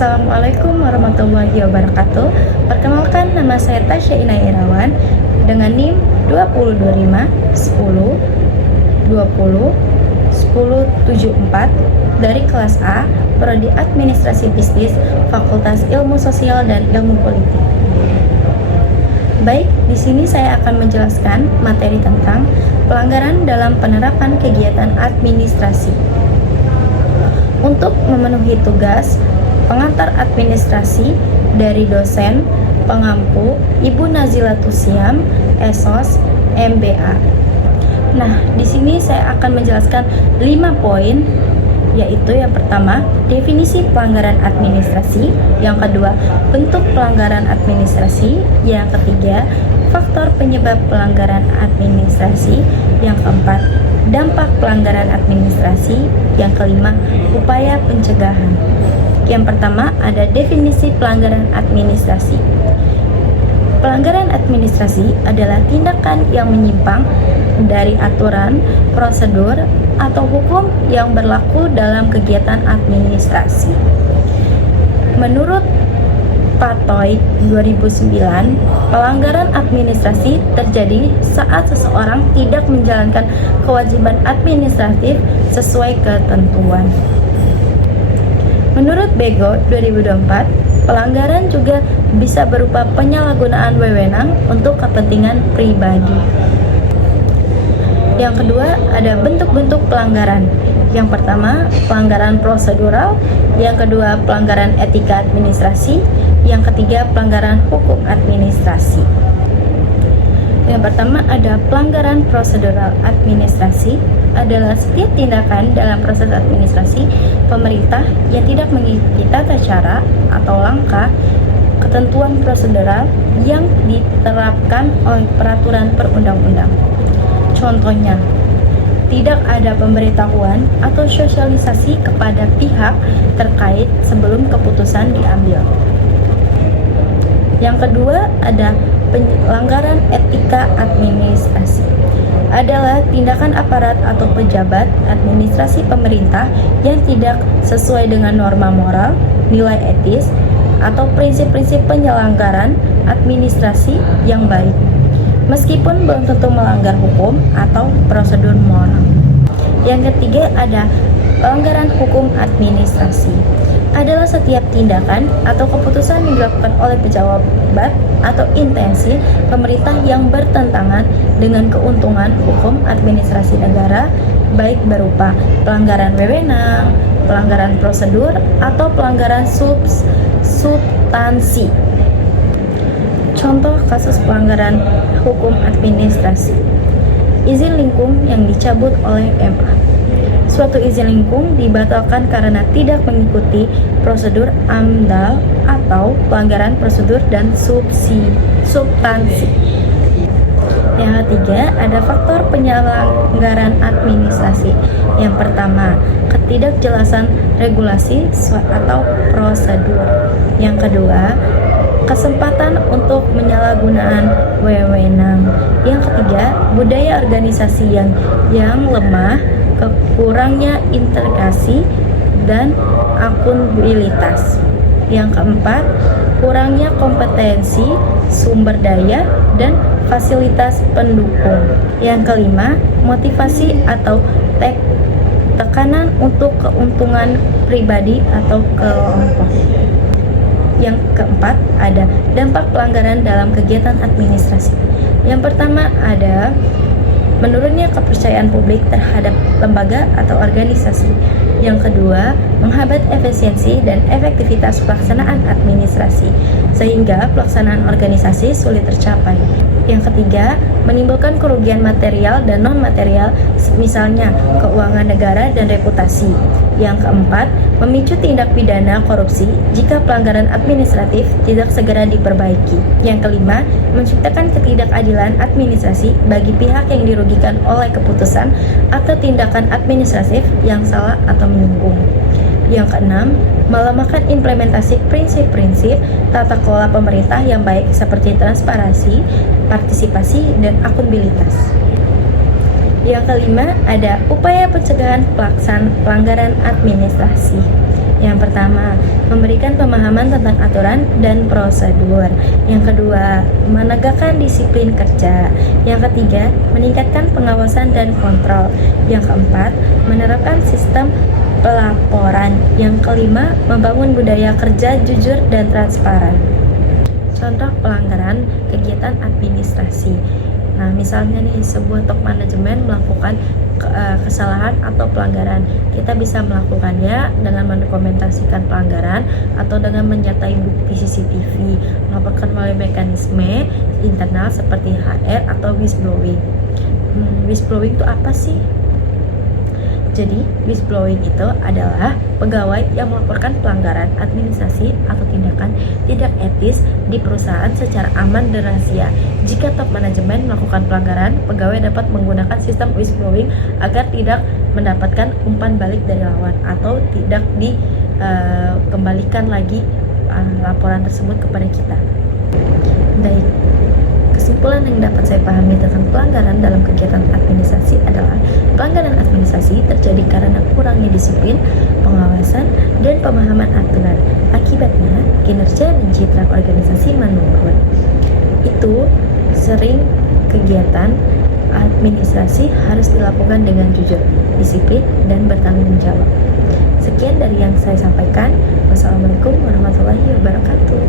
Assalamualaikum warahmatullahi wabarakatuh. Perkenalkan, nama saya Tasya Ina Irawan dengan NIM 20510201074 dari kelas A, Prodi Administrasi Bisnis, Fakultas Ilmu Sosial dan Ilmu Politik. Baik, di sini saya akan menjelaskan materi tentang pelanggaran dalam penerapan kegiatan administrasi. Untuk memenuhi tugas pengantar administrasi dari dosen pengampu Ibu Nazila Tusiam, SOS, MBA. Nah, di sini saya akan menjelaskan 5 poin, yaitu yang pertama, definisi pelanggaran administrasi, yang kedua, bentuk pelanggaran administrasi, yang ketiga, faktor penyebab pelanggaran administrasi, yang keempat, dampak pelanggaran administrasi, yang kelima, upaya pencegahan. Yang pertama ada definisi pelanggaran administrasi. Pelanggaran administrasi adalah tindakan yang menyimpang dari aturan, prosedur, atau hukum yang berlaku dalam kegiatan administrasi. Menurut Patoy 2009, pelanggaran administrasi terjadi saat seseorang tidak menjalankan kewajiban administratif sesuai ketentuan. Menurut Bego 2024, pelanggaran juga bisa berupa penyalahgunaan wewenang untuk kepentingan pribadi. Yang kedua, ada bentuk-bentuk pelanggaran. Yang pertama, pelanggaran prosedural. Yang kedua, pelanggaran etika administrasi. Yang ketiga, pelanggaran hukum administrasi. Yang pertama ada pelanggaran prosedural administrasi, adalah setiap tindakan dalam proses administrasi pemerintah yang tidak mengikuti tata cara atau langkah ketentuan prosedural yang diterapkan oleh peraturan perundang-undang. Contohnya, tidak ada pemberitahuan atau sosialisasi kepada pihak terkait sebelum keputusan diambil. Yang kedua ada pelanggaran etika administrasi, adalah tindakan aparat atau pejabat administrasi pemerintah yang tidak sesuai dengan norma moral, nilai etis, atau prinsip-prinsip penyelenggaraan administrasi yang baik, meskipun belum tentu melanggar hukum atau prosedur moral. Yang ketiga ada pelanggaran hukum administrasi, adalah setiap tindakan atau keputusan yang dilakukan oleh pejabat atau intensi pemerintah yang bertentangan dengan keuntungan hukum administrasi negara, baik berupa pelanggaran wewenang, pelanggaran prosedur, atau pelanggaran substansi. Contoh kasus pelanggaran hukum administrasi: izin lingkung yang dicabut oleh MA. Suatu izin lingkung dibatalkan karena tidak mengikuti prosedur AMDAL atau pelanggaran prosedur dan substansi. Yang ketiga, ada faktor penyelenggaraan administrasi. Yang pertama, ketidakjelasan regulasi atau prosedur. Yang kedua, kesempatan untuk penyalahgunaan wewenang. Yang ketiga, budaya organisasi yang lemah, kurangnya integrasi dan akuntabilitas. Yang keempat, kurangnya kompetensi, sumber daya, dan fasilitas pendukung. Yang kelima, motivasi atau tekanan untuk keuntungan pribadi atau kelompok. Yang keempat, ada dampak pelanggaran dalam kegiatan administrasi. Yang pertama ada menurunnya kepercayaan publik terhadap lembaga atau organisasi. Yang kedua, menghambat efisiensi dan efektivitas pelaksanaan administrasi, sehingga pelaksanaan organisasi sulit tercapai. Yang ketiga, menimbulkan kerugian material dan non-material, misalnya keuangan negara dan reputasi. Yang keempat, memicu tindak pidana korupsi jika pelanggaran administratif tidak segera diperbaiki. Yang kelima, menciptakan ketidakadilan administrasi bagi pihak yang dirugikan oleh keputusan atau tindakan administratif yang salah atau menyinggung. Yang keenam, melemahkan implementasi prinsip-prinsip tata kelola pemerintah yang baik seperti transparansi, partisipasi, dan akuntabilitas. Yang kelima, ada upaya pencegahan pelanggaran administrasi. Yang pertama, memberikan pemahaman tentang aturan dan prosedur. Yang kedua, menegakkan disiplin kerja. Yang ketiga, meningkatkan pengawasan dan kontrol. Yang keempat, menerapkan sistem pelaporan. Yang kelima, membangun budaya kerja jujur dan transparan. Contoh pelanggaran kegiatan administrasi. Nah, misalnya nih sebuah top manajemen melakukan kesalahan atau pelanggaran, kita bisa melakukannya dengan mendokumentasikan pelanggaran atau dengan menyertai bukti CCTV, melaporkan melalui mekanisme internal seperti HR atau whistleblowing. Whistleblowing itu apa sih? Jadi, whistleblowing itu adalah pegawai yang melaporkan pelanggaran administrasi atau tindakan tidak etis di perusahaan secara aman dan rahasia. Jika top manajemen melakukan pelanggaran, pegawai dapat menggunakan sistem whistleblowing agar tidak mendapatkan umpan balik dari lawan atau tidak dikembalikan lagi laporan tersebut kepada kita. Baik. Kesimpulan yang dapat saya pahami tentang pelanggaran dalam kegiatan administrasi adalah pelanggaran administrasi terjadi karena kurangnya disiplin, pengawasan, dan pemahaman aturan. Akibatnya, kinerja dan citra organisasi menurun. Itu sering kegiatan administrasi harus dilakukan dengan jujur, disiplin, dan bertanggung jawab. Sekian dari yang saya sampaikan. Wassalamualaikum warahmatullahi wabarakatuh.